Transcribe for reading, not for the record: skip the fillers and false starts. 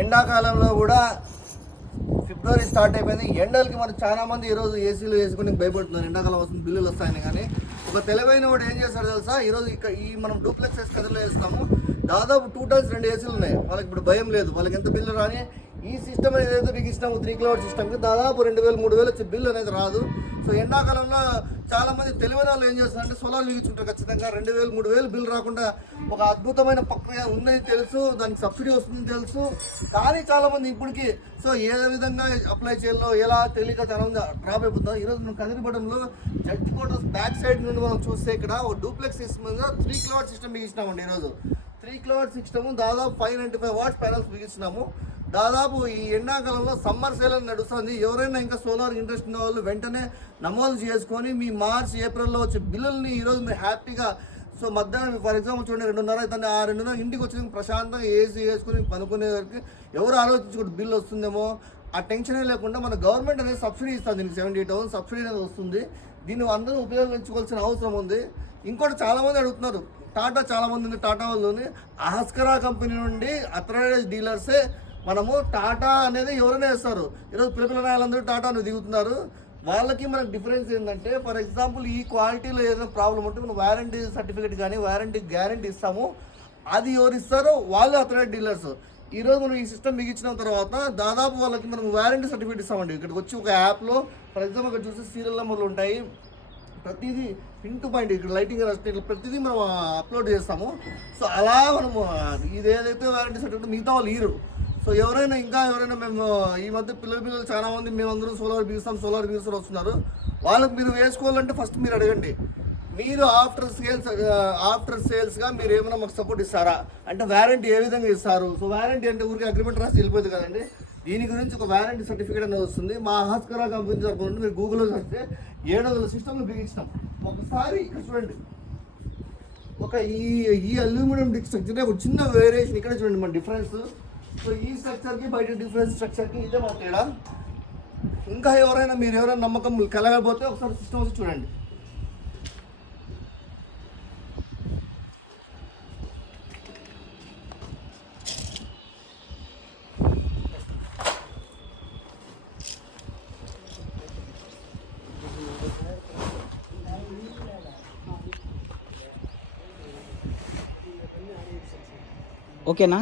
ఎండాకాలంలో కూడా ఫిబ్రవరి స్టార్ట్ అయిపోయింది. ఎండలకి మరి చాలా మంది ఈరోజు ఏసీలు వేసుకుని భయపడుతున్నారు, ఎండాకాలం వస్తుంది బిల్లులు వస్తాయని. కానీ ఒక తెలివైన వాడు ఏం చేస్తాడు తెలుసా, ఈరోజు ఈ మనం డూప్లెక్స్ కథలో వేస్తాము, దాదాపు 2 టన్స్ 2 ఏసీలు ఉన్నాయి. వాళ్ళకి ఇప్పుడు భయం లేదు, వాళ్ళకి ఎంత బిల్లు రాని. ఈ సిస్టమ్ ఏదైతే మీకు ఇస్తాము 3 కిలోవాట్ సిస్టమ్కి దాదాపు 2000-3000 వచ్చే బిల్లు అనేది రాదు. సో ఎండాకాలంలో చాలా మంది తెలివైన వాళ్ళు ఏం చేస్తారంటే సోలార్ బిగించుకుంటారు. ఖచ్చితంగా 2000-3000 బిల్లు రాకుండా ఒక అద్భుతమైన ప్రక్రియ ఉందని తెలుసు, దానికి సబ్సిడీ వస్తుందని తెలుసు. కానీ చాలామంది ఇప్పటికీ సో ఏ విధంగా అప్లై చేయాలో ఎలా తెలియక చాలా మంది డ్రాప్ అయిపోతాం. ఈరోజు మనం కదిరిపడంలో జడ్జి కోటర్స్ బ్యాక్ సైడ్ నుండి మనం చూస్తే ఇక్కడ ఒక డూప్లెక్స్ సిస్టమ్ మీద 3 కిలోవాట్ సిస్టమ్ బిగించినామండి. ఈరోజు 3 కిలోవాట్ సిస్టమ్ దాదాపు 595 వాట్స్ ప్యానల్స్ బిగించినాము. దాదాపు ఈ ఎండాకాలంలో సమ్మర్ సేల్ అని నడుస్తుంది. ఎవరైనా ఇంకా సోలార్ ఇంట్రెస్ట్ ఉన్న వాళ్ళు వెంటనే నమోదు చేసుకొని మీ మార్చ్ ఏప్రిల్లో వచ్చే బిల్లుల్ని ఈరోజు మీరు హ్యాపీగా సో మధ్యాహ్నం ఫర్ ఎగ్జాంపుల్ చూడండి 2:30 అవుతుంది, ఆ 2:30 ఇంటికి వచ్చి ప్రశాంతంగా ఏసీ వేసుకొని పనుకునే వరకు ఎవరు ఆలోచించుకుంటే బిల్లు వస్తుందేమో ఆ టెన్షనే లేకుండా మన గవర్నమెంట్ అనేది సబ్సిడీ ఇస్తుంది. దీనికి 78,000 సబ్సిడీ అనేది వస్తుంది. దీన్ని అందరూ ఉపయోగించుకోవాల్సిన అవసరం ఉంది. ఇంకోటి చాలామంది అడుగుతున్నారు, టాటా చాలామంది ఉంది, టాటా వాళ్ళని ఆస్కరా కంపెనీ నుండి అథరైజ్డ్ డీలర్సే మనము టాటా అనేది ఎవరైనా వేస్తారు. ఈరోజు పిల్లల నాయలందరూ టాటాను దిగుతున్నారు. వాళ్ళకి మనకు డిఫరెన్స్ ఏంటంటే ఫర్ ఎగ్జాంపుల్ ఈ క్వాలిటీలో ఏదైనా ప్రాబ్లం ఉంటే మనం వారంటీ సర్టిఫికేట్ కానీ వారంటీ గ్యారంటీ ఇస్తాము. అది ఎవరు ఇస్తారో వాళ్ళు అథరైజ్డ్ డీలర్స్. ఈరోజు మనం ఈ సిస్టమ్ బిగించిన తర్వాత దాదాపు వాళ్ళకి మనం వారంటీ సర్టిఫికేట్ ఇస్తామండి. ఇక్కడికి వచ్చి ఒక యాప్లో ఫర్ ఎగ్జాంపుల్ ఇక్కడ చూస్తే సీరియల్ నెంబర్లు ఉంటాయి, ప్రతిదీ పిన్ టు పాయింట్ ఇక్కడ లైటింగ్ ఇట్లా ప్రతిదీ మనం అప్లోడ్ చేస్తాము. సో అలా మనము ఇది ఏదైతే వారంటీ సర్టిఫికేట్ మిగతా వాళ్ళు ఇరు. సో ఎవరైనా మేము ఈ మధ్య పిల్లలు చాలామంది మేమందరం సోలార్ బిగిస్తారు వస్తున్నారు. వాళ్ళకి మీరు వేసుకోవాలంటే ఫస్ట్ మీరు అడగండి, మీరు ఆఫ్టర్ సేల్స్గా మీరు ఏమైనా మాకు సపోర్ట్ ఇస్తారా అంటే వారంటీ ఏ విధంగా ఇస్తారు. సో వారంటీ అంటే ఊరికి అగ్రిమెంట్ రాసి వెళ్ళిపోతుంది కదండి. దీని గురించి ఒక వారంటీ సర్టిఫికేట్ అనేది వస్తుంది. మా ఆస్కరా కంపెనీ తరఫున నుండి మీరు గూగుల్లో చూస్తే 700 సిస్టమ్లు బిగించినాం. ఒకసారి ఇక్కడ చూడండి, ఒక ఈ అల్యూమినియం డిక్ స్ట్రక్చర్ ఒక చిన్న వేరియేషన్ ఇక్కడ చూడండి మన డిఫరెన్స్. సో ఈ స్ట్రక్చర్కి బయట డిఫరెన్స్ స్ట్రక్చర్కి ఇదే మా తేడా. ఇంకా మీరు ఎవరైనా నమ్మకం కలగకపోతే ఒకసారి సిస్టమ్ వచ్చి చూడండి. ఓకేనా?